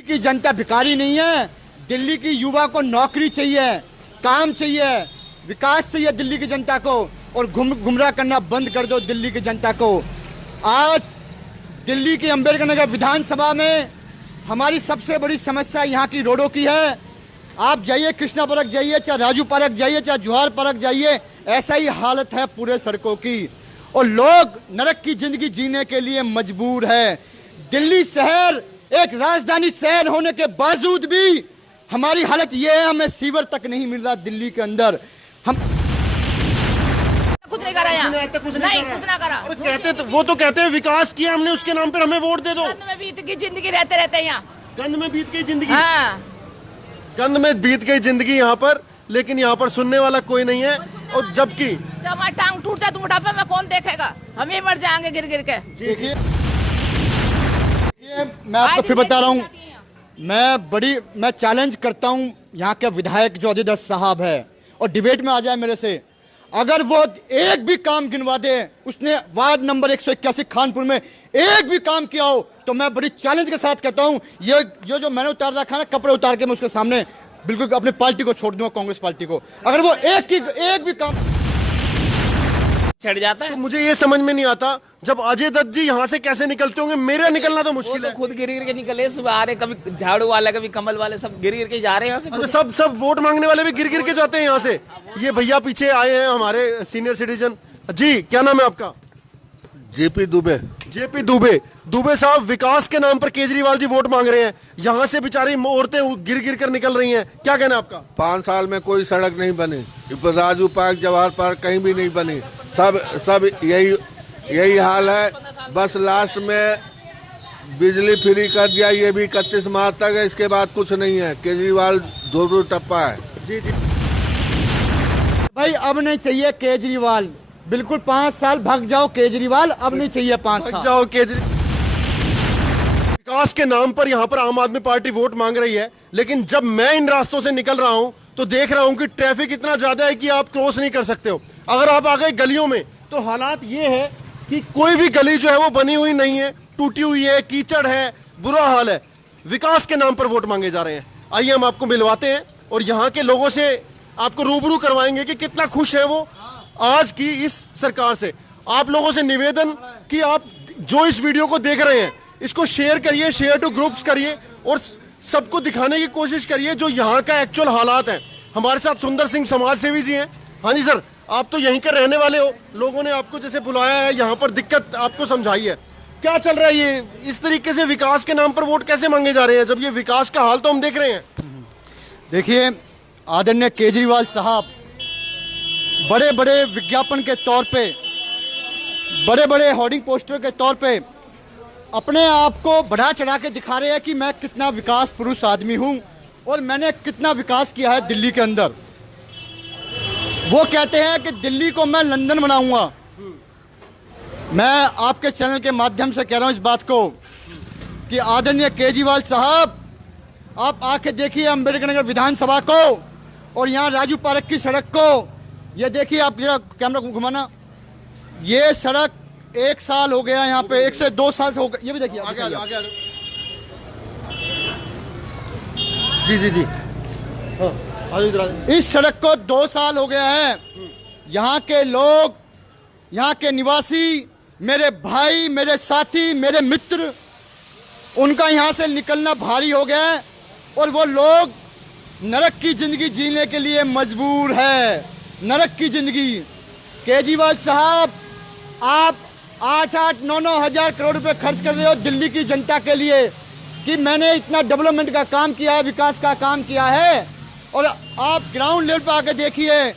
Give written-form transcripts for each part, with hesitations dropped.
दिल्ली की जनता भिखारी नहीं है। दिल्ली की युवा को नौकरी चाहिए, काम चाहिए, विकास चाहिए दिल्ली की जनता को। और गुमराह करना बंद कर दो दिल्ली की जनता को। आज दिल्ली की अंबेडकर नगर विधानसभा में हमारी सबसे बड़ी समस्या यहाँ की रोडों की है। आप जाइए, कृष्णा पार्क जाइए, चाहे राजू पार्क जाइए, चाहे जवाहर पार्क जाइए, ऐसा ही हालत है पूरे सड़कों की। और लोग नरक की जिंदगी जीने के लिए मजबूर है। दिल्ली शहर एक राजधानी शहर होने के बावजूद भी हमारी हालत ये है, हमें सीवर तक नहीं मिल रहा दिल्ली के अंदर। हम कुछ नहीं करा यहाँ, कुछ ना करा। और कहते तो, वो तो कहते हैं विकास किया हमने, उसके नाम पर हमें वोट दे दो। गंद में बीत की जिंदगी रहते रहते हैं यहाँ। गंद में बीत गई जिंदगी। हाँ। गंद में बीत गई जिंदगी यहाँ पर, लेकिन यहाँ पर सुनने वाला कोई नहीं है। और जबकि जब हमारी टांग टूट जाए तो बुढ़ापे में कौन देखेगा? हम ही मर जाएंगे गिर गिर के। देखिए, मैं आपको फिर बता रहा हूँ, मैं चैलेंज करता हूँ यहाँ के विधायक जो अदिदर साहब है, और डिबेट में आ जाए मेरे से। अगर वो एक भी काम गिनवा दे, उसने वार्ड नंबर 181 खानपुर में एक भी काम किया हो, तो मैं बड़ी चैलेंज के साथ कहता हूं, ये जो मैंने उतार रखा है ना, कपड़े उतार के मैं उसके सामने बिल्कुल अपनी पार्टी को छोड़ दूंगा, कांग्रेस पार्टी को, अगर वो एक भी काम छड़ जाता है। तो मुझे ये समझ में नहीं आता, जब अजय दत्त जी यहाँ से कैसे निकलते होंगे, मेरा निकलना तो मुश्किल है। खुद गिर गिर के निकले, सुबह आ रहे, कभी झाड़ू वाला कभी कमल वाले, सब गिर गिर के जा रहे हैं यहाँ से। अच्छा, सब वोट मांगने वाले भी गिर गिर के जाते हैं यहाँ से। ये भैया पीछे आए हैं हमारे सीनियर सिटीजन जी, क्या नाम है आपका? जेपी दुबे। जेपी दुबे। दुबे साहब, विकास के नाम पर केजरीवाल जी वोट मांग रहे हैं, यहाँ से बेचारी औरतें गिर गिर कर निकल रही हैं, क्या कहना है आपका? 5 साल में कोई सड़क नहीं बनी, राजू पार्क, जवाहर पार्क कहीं भी नहीं बनी। सब यही हाल है। बस लास्ट में बिजली फ्री कर दिया, ये भी 31 मार्च तक है, इसके बाद कुछ नहीं है। केजरीवाल दो टप्पा है। जी जी भाई, अब नहीं चाहिए केजरीवाल, बिल्कुल 5 साल भाग जाओ केजरीवाल, अब नहीं चाहिए 5 साल जाओ केजरीवाल। विकास के नाम पर यहाँ पर आम आदमी पार्टी वोट मांग रही है, लेकिन जब मैं इन रास्तों से निकल रहा हूँ तो देख रहा हूँ कि ट्रैफिक इतना ज्यादा है कि आप क्रॉस नहीं कर सकते हो। अगर आप आ गए गलियों में तो हालात ये है कि कोई भी गली जो है वो बनी हुई नहीं है, टूटी हुई है, कीचड़ है, बुरा हाल है। विकास के नाम पर वोट मांगे जा रहे हैं। आइए हम आपको मिलवाते हैं और यहाँ के लोगों से आपको रूबरू करवाएंगे कि कितना खुश है वो आज की इस सरकार से। आप लोगों से निवेदन कि आप जो इस वीडियो को देख रहे हैं, इसको शेयर करिए, शेयर टू ग्रुप्स करिए और सबको दिखाने की कोशिश करिए जो यहाँ का एक्चुअल हालात है। हमारे साथ सुंदर सिंह समाज सेवी जी हैं। हाँ जी सर, आप तो यहीं के रहने वाले हो, लोगों ने आपको जैसे बुलाया है, यहाँ पर दिक्कत आपको समझाई है, क्या चल रहा है ये? इस तरीके से विकास के नाम पर वोट कैसे मांगे जा रहे हैं, जब ये विकास का हाल तो हम देख रहे हैं? देखिए, आदरणीय केजरीवाल साहब बड़े बड़े विज्ञापन के तौर पे, बड़े बड़े होर्डिंग पोस्टर के तौर पे अपने आप को बढ़ा चढ़ा के दिखा रहे हैं कि मैं कितना विकास पुरुष आदमी हूं और मैंने कितना विकास किया है दिल्ली के अंदर। वो कहते हैं कि दिल्ली को मैं लंदन बनाऊंगा। मैं आपके चैनल के माध्यम से कह रहा हूं इस बात को कि आदरणीय केजरीवाल साहब, आप आके देखिए अंबेडकर नगर विधानसभा को और यहाँ राजू पार्क की सड़क को। ये देखिए, आप कैमरा घुमाना, ये सड़क 1 साल हो गया यहाँ पे, 1 से 2 साल से हो गया। ये भी देखिए, आगे आगे। जी जी जी, इस सड़क को 2 साल हो गया है। यहाँ के लोग, यहाँ के निवासी, मेरे भाई, मेरे साथी, मेरे मित्र, उनका यहाँ से निकलना भारी हो गया है और वो लोग नरक की जिंदगी जीने के लिए मजबूर है। नरक की जिंदगी। केजरीवाल साहब, आप 8-8, 9-9 हजार करोड़ रुपए खर्च कर रहे हो दिल्ली की जनता के लिए कि मैंने इतना डेवलपमेंट का काम किया है, विकास का काम किया है, और आप ग्राउंड लेवल पर आके देखिए,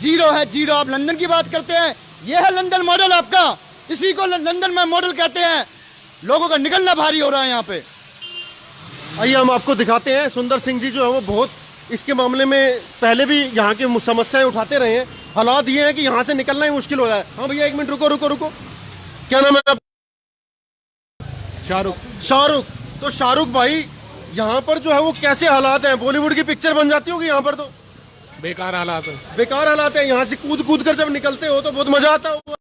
जीरो है, जीरो। आप लंदन की बात करते हैं, यह है लंदन मॉडल आपका, इसी को लंदन में मॉडल कहते हैं। लोगों का निकलना भारी हो रहा है यहाँ पे। आइए हम आपको दिखाते हैं। सुंदर सिंह जी जो है वो बहुत इसके मामले में पहले भी यहाँ की समस्याएं उठाते रहे हैं। हालात ये है कि यहाँ से निकलना ही मुश्किल हो रहा है। हाँ भैया, 1 मिनट रुको रुको रुको, क्या नाम है आप? शाहरुख। शाहरुख। तो शाहरुख भाई, यहाँ पर जो है वो कैसे हालात हैं? बॉलीवुड की पिक्चर बन जाती होगी यहाँ पर, तो बेकार हालात है। बेकार हालात है। यहाँ से कूद कूद कर जब निकलते हो तो बहुत मजा आता होगा,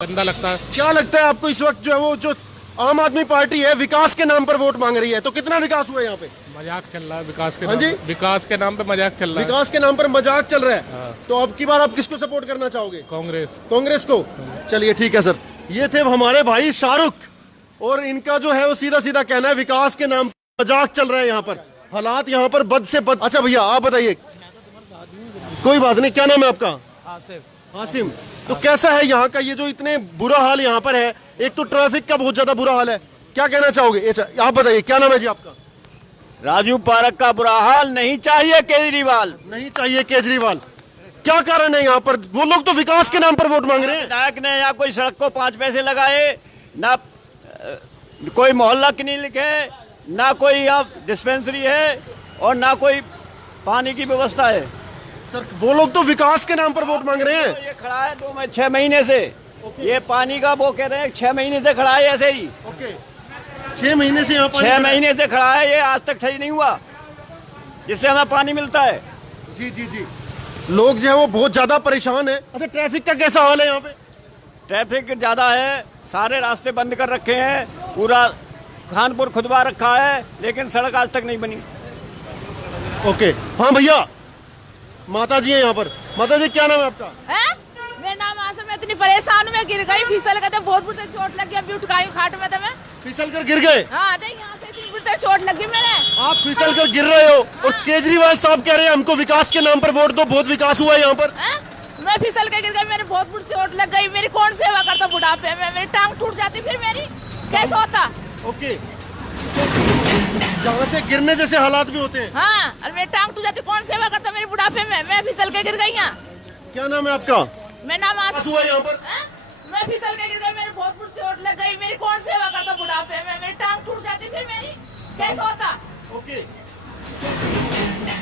गंदा लगता है। क्या लगता है आपको इस वक्त जो है वो जो आम आदमी पार्टी है, विकास के नाम पर वोट मांग रही है, तो कितना विकास हुआ यहाँ पे? मजाक चल रहा है विकास के हाँ नाम जी? विकास के नाम पे मजाक चल रहा है। विकास के नाम पर मजाक चल रहा है। तो अब की बार आप किसको सपोर्ट करना चाहोगे? कांग्रेस। कांग्रेस को। चलिए ठीक है सर, ये थे हमारे भाई शाहरुख, और इनका जो है वो सीधा सीधा कहना है विकास के नाम पर मजाक चल रहा है यहाँ पर, हालात यहाँ पर बद से बद। अच्छा भैया आप बताइए, कोई बात नहीं, क्या नाम है आपका? हासिम। तो कैसा है यहाँ का ये जो इतने बुरा हाल यहाँ पर है? एक तो ट्रैफिक का बहुत ज्यादा बुरा हाल है, क्या कहना चाहोगे? अच्छा आप बताइए, क्या नाम है जी आपका? राजू पार्क का बुरा हाल नहीं चाहिए केजरीवाल। नहीं चाहिए केजरीवाल, क्या कारण है यहाँ पर? वो लोग तो विकास के नाम पर वोट मांग रहे हैं। विधायक ने यहाँ कोई सड़क को 5 पैसे लगाए, ना कोई मोहल्ला क्लिनिक है, ना कोई यहाँ डिस्पेंसरी है, और ना कोई पानी की व्यवस्था है। सर वो लोग तो विकास के नाम पर वोट मांग रहे हैं। तो ये खड़ा है 6 महीने से, ये पानी का वो कह रहे हैं 6 महीने से खड़ा है ऐसे ही। ओके, 6 महीने से यहाँ 6 महीने से खड़ा है, ये आज तक सही नहीं हुआ जिससे हमें पानी मिलता है। जी जी जी, लोग जो है वो बहुत ज्यादा परेशान है। अच्छा ट्रैफिक का कैसा हाल है यहाँ पे? ट्रैफिक ज्यादा है, सारे रास्ते बंद कर रखे हैं, पूरा खानपुर खुदवा रखा है, लेकिन सड़क आज तक नहीं बनी। ओके, हाँ भैया, माता जी है यहाँ पर। माता जी क्या नाम है आपका? है? मेरा नाम आसम, मैं इतनी परेशान हूँ, मैं गिर गई, फिसल गए थे, बहुत बुरी चोट लगी, अभी उठकाई खाट में था मैं। फिसल कर गिर गए? हाँ देख, यहाँ से इतनी बुरी चोट लगी मैंने। आप फिसल कर गिर रहे हो और केजरीवाल साहब कह रहे हैं हमको विकास के नाम पर वोट दो, बहुत विकास हुआ है यहाँ पर। है? मैं फिसल के गिर गई, मेरे बहुत बुरी चोट लग गई, मेरी कौन सेवा करता बुढ़ापे में? मेरी टांग टूट जाती फिर मेरी, कैसे होता? ओके, जहाँ से गिरने जैसे हालात भी होते हैं। हाँ, और मेरी टांग टूट जाती, कौन सेवा करता मेरे बुढ़ापे में? मैं फिसल के गिर गई यहाँ। क्या नाम है आपका? मेरा नाम आसम। हुआ यहाँ पर? है? मैं फिसल के गिर गई, मेरे बहुत बुरी चोट लग गई, मेरी कौन सेवा करता बुढ़ापे में? मेरी टांग टूट जाती फिर मेरी, कैसे होता? ओके,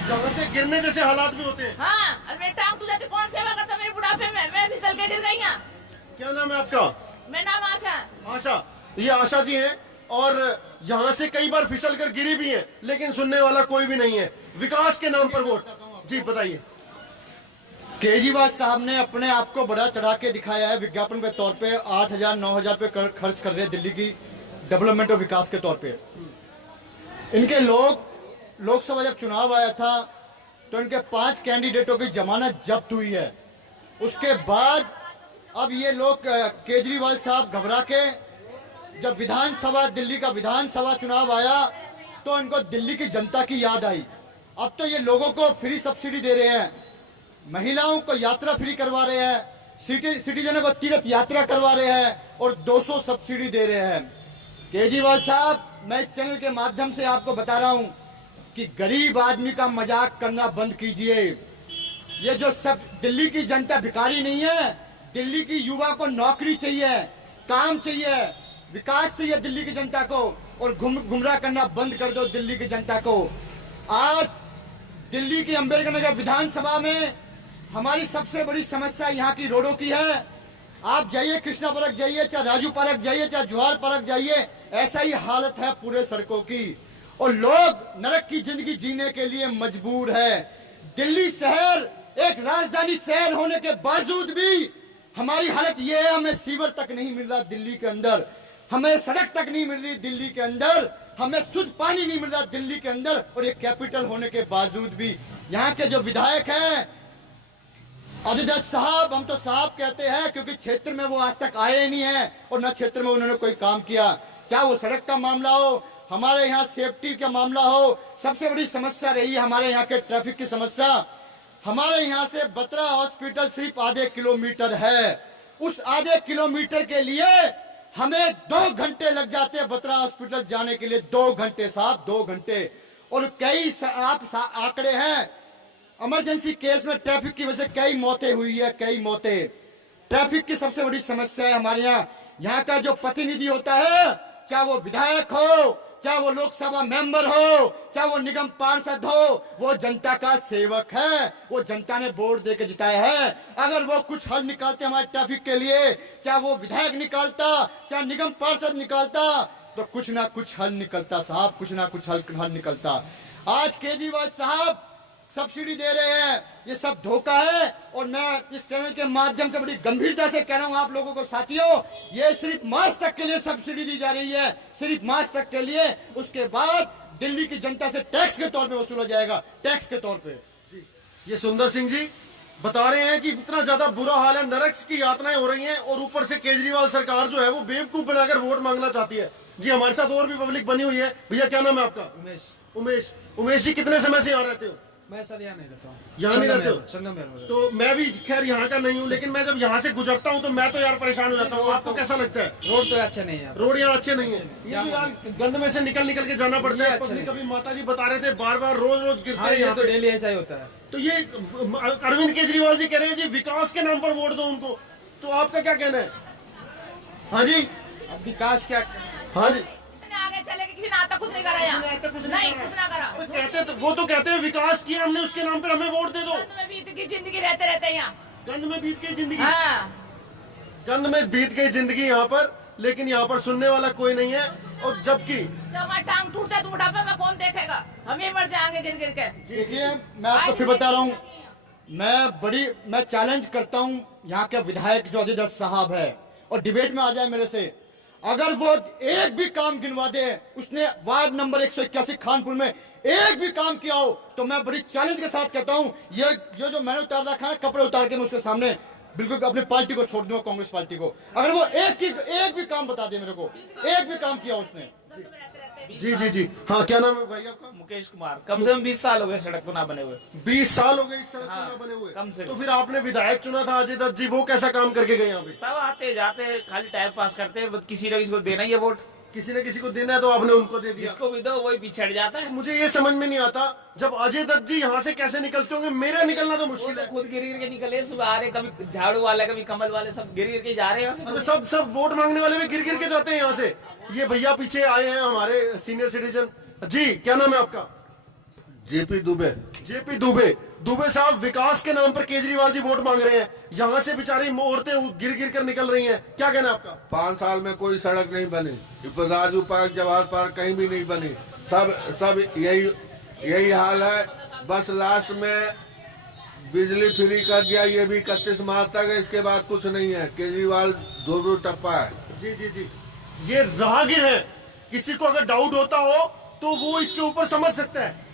जहाँ से गिरने जैसे हालात भी होते हैं। हाँ, और मेरी टांग टूट जाती, कौन सेवा करता मेरे बुढ़ापे में? मैं फिसल के गिर गई यहाँ। क्या नाम है आपका? मेरा नाम आशा है। आशा, ये आशा जी हैं, और यहाँ से कई बार फिसल कर गिरी भी हैं, लेकिन सुनने वाला कोई भी नहीं है। विकास के नाम पर वोट। जी बताइए। केजरीवाल साहब ने अपने आप को बड़ा चढ़ा के दिखाया है, विज्ञापन के तौर पे 8,000 9,000 पे खर्च कर दिए दिल्ली की डेवलपमेंट और विकास के तौर पे। इनके लोकसभा जब चुनाव आया था तो इनके 5 कैंडिडेटों की जमानत जब्त हुई है। उसके बाद अब ये लोग केजरीवाल साहब घबरा के, जब दिल्ली का विधानसभा चुनाव आया तो इनको दिल्ली की जनता की याद आई। अब तो ये लोगों को फ्री सब्सिडी दे रहे हैं, महिलाओं को यात्रा फ्री करवा रहे हैं, सिटीजनों को तीर्थ यात्रा करवा रहे हैं और 200 सब्सिडी दे रहे हैं। केजरीवाल साहब, मैं इस चैनल के माध्यम से आपको बता रहा हूं कि गरीब आदमी का मजाक करना बंद कीजिए। ये जो सब दिल्ली की जनता भिखारी नहीं है, दिल्ली की युवा को नौकरी चाहिए, काम चाहिए, विकास चाहिए दिल्ली की जनता को, और गुमराह करना बंद कर दो दिल्ली की जनता को। आज दिल्ली की अंबेडकर नगर विधानसभा में हमारी सबसे बड़ी समस्या यहाँ की रोडों की है। आप जाइए, कृष्णा पार्क जाइए, चाहे राजू पार्क जाइए, चाहे जवाहर पार्क जाइए, ऐसा ही हालत है पूरे सड़कों की, और लोग नरक की जिंदगी जीने के लिए मजबूर है। दिल्ली शहर एक राजधानी शहर होने के बावजूद भी हमारी हालत ये है, हमें सीवर तक नहीं मिल रहा दिल्ली के अंदर, हमें सड़क तक नहीं मिल रही दिल्ली के अंदर, हमें शुद्ध पानी नहीं मिल रहा दिल्ली के अंदर, और ये कैपिटल होने के बावजूद भी यहाँ के जो विधायक हैं अजय दत्त साहब, हम तो साहब कहते हैं क्योंकि क्षेत्र में वो आज तक आए ही नहीं है और न क्षेत्र में उन्होंने कोई काम किया। चाहे वो सड़क का मामला हो, हमारे यहाँ सेफ्टी का मामला हो, सबसे बड़ी समस्या रही है हमारे यहाँ के ट्रैफिक की समस्या। हमारे यहाँ से बत्रा हॉस्पिटल सिर्फ आधे किलोमीटर है, उस आधे किलोमीटर के लिए हमें 2 घंटे लग जाते हैं बत्रा हॉस्पिटल जाने के लिए, 2 घंटे साहब, 2 घंटे। और कई आंकड़े हैं, इमरजेंसी केस में ट्रैफिक की वजह से कई मौतें हुई है, कई मौतें। ट्रैफिक की सबसे बड़ी समस्या है हमारे यहाँ का जो प्रतिनिधि होता है, चाहे वो विधायक हो, चाहे वो लोकसभा मेंबर हो, चाहे वो निगम पार्षद हो, वो जनता का सेवक है, वो जनता ने वोट देके जिताया है। अगर वो कुछ हल निकालते हमारे ट्रैफिक के लिए, चाहे वो विधायक निकालता, चाहे निगम पार्षद निकालता, तो कुछ ना कुछ हल निकलता साहब, कुछ ना कुछ हल निकलता। आज केजरीवाल साहब सब्सिडी दे रहे हैं, ये सब धोखा है। और मैं इस चैनल के माध्यम से बड़ी गंभीरता से कह रहा हूं आप लोगों को, साथियों, ये सिर्फ मार्च तक के लिए सब्सिडी दी जा रही है, सिर्फ मार्च तक के लिए। उसके बाद दिल्ली की जनता से टैक्स के तौर पे वसूला जाएगा, टैक्स के तौर पे। ये सुंदर सिंह जी बता रहे हैं कि इतना ज्यादा बुरा हाल है, नरक की यातनाएं हो रही हैं, और ऊपर से केजरीवाल सरकार जो है वो बेवकूफ बनाकर वोट मांगना चाहती है। जी हमारे साथ और भी पब्लिक बनी हुई है। भैया क्या नाम है आपका? उमेश। उमेश जी कितने समय से यहाँ रहते हो? मैं सर यहाँ नहीं रहता हूँ, यहाँ नहीं रहते हो? संगमेर में। तो मैं भी खैर यहाँ का नहीं हूँ, लेकिन मैं जब यहाँ से गुजरता हूँ तो मैं तो यार परेशान हो जाता हूँ। आपको कैसा लगता है? रोड तो अच्छे नहीं है, रोड यहाँ अच्छे नहीं है, ये भी यार गंद में से निकल निकल के जाना पड़ता है। पब्लिक कभी माता जी बता रहे थे बार बार रोज रोज गिरते हैं यहाँ तो पे। डेली ऐसा ही होता है। तो ये अरविंद केजरीवाल जी कह रहे हैं जी विकास के नाम पर वोट दो उनको, तो आपका क्या कहना है? हाँ जी, अब विकास क्या? हाँ जी, इतने आगे चले कि किसी ने आता कुछ नहीं करा यहाँ, नहीं कुछ ना करा। कहते तो वो तो कहते हैं विकास किया हमने, उसके नाम पर हमें वोट दे दो। गंद में बीत की जिंदगी रहते रहते हैं यहाँ। गंद में बीत गई जिंदगी, हाँ, गंद में बीत गई जिंदगी यहाँ पर, लेकिन यहाँ पर सुनने वाला कोई नहीं है। और जबकि जब हमारी टांग टूट जाए तो बुढ़ापे में कौन देखेगा? हम ही मर जाएंगे गिर गिर के। देखिए, मैं आपको फिर बता रहा हूँ, मैं चैलेंज करता हूँ यहाँ के विधायक जो अजय साहब है, और डिबेट में आ जाए मेरे से, अगर वो एक भी काम गिनवा दे, उसने वार्ड नंबर 181 खानपुर में एक भी काम किया हो, तो मैं बड़ी चैलेंज के साथ कहता हूं, ये जो मैंने उतार रखा है कपड़े उतार के मैं उसके सामने बिल्कुल अपनी पार्टी को छोड़ दूंगा, कांग्रेस पार्टी को। अगर वो एक भी काम बता दे मेरे को, एक भी काम किया उसने। जी जी जी, हाँ क्या नाम है भाई आपका? मुकेश कुमार। कम से कम 20 साल हो गए सड़क को ना बने हुए। 20 साल हो गए इस सड़क हाँ, को ना बने हुए। कम से तो कम। फिर आपने विधायक चुना था अजय दत्त जी, वो कैसा काम करके गए यहाँ पे? सब आते जाते खाली टाइम पास करते हैं, किसी न किसी को देना ही है वोट। किसी ने किसी को देना है तो आपने उनको दे दिया। जिसको भी दो वही पिछड़ जाता है। मुझे ये समझ में नहीं आता, जब अजय दत्त जी यहाँ से कैसे निकलते होंगे, मेरा निकलना तो वो मुश्किल तो है। खुद गिर गिर के निकले, सुबह आ रहे, कभी झाड़ू वाले कभी कमल वाले सब गिर गिर के जा रहे हैं यहाँ से। अच्छा, सब वोट मांगने वाले भी गिर गिर के जाते हैं यहाँ से। ये भैया पीछे आए हैं हमारे सीनियर सिटीजन जी, क्या नाम है आपका? जेपी दुबे। जेपी दुबे। दुबे साहब, विकास के नाम पर केजरीवाल जी वोट मांग रहे हैं, यहाँ से बेचारी औरतें गिर गिर कर निकल रही हैं, क्या कहना है आपका? 5 साल में कोई सड़क नहीं बनी, ऊपर राजू पार्क, जवाहर पार्क कहीं भी नहीं बनी। सब यही हाल है। बस लास्ट में बिजली फ्री कर दिया, ये भी 31 मार्च तक है, इसके बाद कुछ नहीं है। केजरीवाल दो टप्पा है। जी जी जी, ये राहगीर है, किसी को अगर डाउट होता हो तो वो इसके ऊपर समझ सकता है।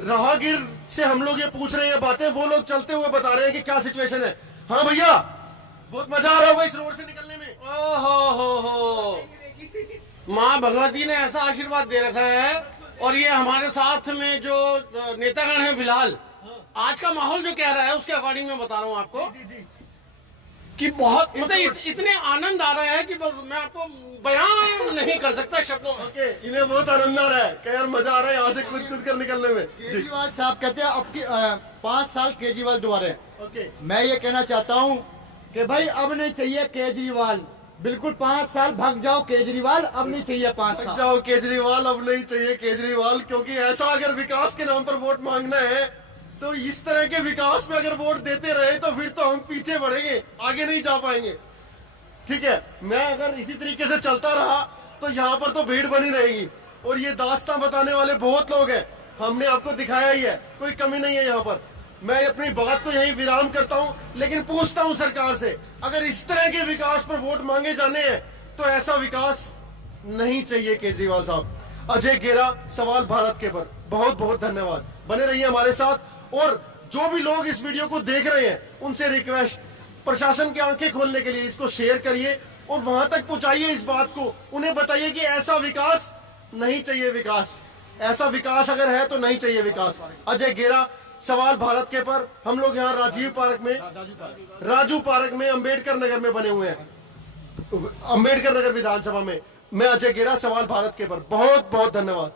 राहगीर से हम लोग ये पूछ रहे हैं बातें, वो लोग चलते हुए बता रहे हैं कि क्या सिचुएशन है। हाँ भैया, बहुत मजा आ रहा होगा इस रोड से निकलने में। हो माँ भगवती ने ऐसा आशीर्वाद दे रखा है, और ये हमारे साथ में जो नेतागण हैं फिलहाल, आज का माहौल जो कह रहा है उसके अकॉर्डिंग मैं बता रहा हूँ आपको कि बहुत मतलब इतने आनंद आ रहे हैं कि बस मैं आपको बयान नहीं कर सकता शब्दों में। ओके, इन्हें बहुत आनंद आ रहा है, क्या यार मजा आ रहा है यहाँ से कूद कूद कर निकलने में। जी, केजरीवाल साहब कहते हैं अब की 5 साल केजरीवाल दोबारा। ओके, मैं ये कहना चाहता हूं कि भाई अब नहीं चाहिए केजरीवाल, बिल्कुल 5 साल भाग जाओ केजरीवाल, अब नहीं चाहिए 5 साल। जाओ केजरीवाल, अब नहीं चाहिए केजरीवाल, क्योंकि ऐसा अगर विकास के नाम पर वोट मांगना है तो इस तरह के विकास में अगर वोट देते रहे तो फिर तो हम पीछे बढ़ेंगे, आगे नहीं जा पाएंगे। ठीक है, मैं अगर इसी तरीके से चलता रहा तो यहाँ पर तो भीड़ बनी रहेगी, और ये दास्तां बताने वाले बहुत लोग हैं, हमने आपको दिखाया ही है, कोई कमी नहीं है यहाँ पर। मैं अपनी बात को यहीं विराम करता हूँ, लेकिन पूछता हूँ सरकार से, अगर इस तरह के विकास पर वोट मांगे जाने हैं तो ऐसा विकास नहीं चाहिए केजरीवाल साहब। अजय गेरा, सवाल भारत के पर, बहुत बहुत धन्यवाद, बने रहिए हमारे साथ। और जो भी लोग इस वीडियो को देख रहे हैं उनसे रिक्वेस्ट, प्रशासन की आंखें खोलने के लिए इसको शेयर करिए और वहां तक पहुंचाइए इस बात को, उन्हें बताइए कि ऐसा विकास नहीं चाहिए। विकास, ऐसा विकास अगर है तो नहीं चाहिए विकास। अजय गेरा, सवाल भारत के पर। हम लोग यहाँ राजू पार्क में अंबेडकर नगर में बने हुए हैं, अंबेडकर नगर विधानसभा में। मैं अजय गेरा, सवाल भारत के पर। बहुत बहुत धन्यवाद।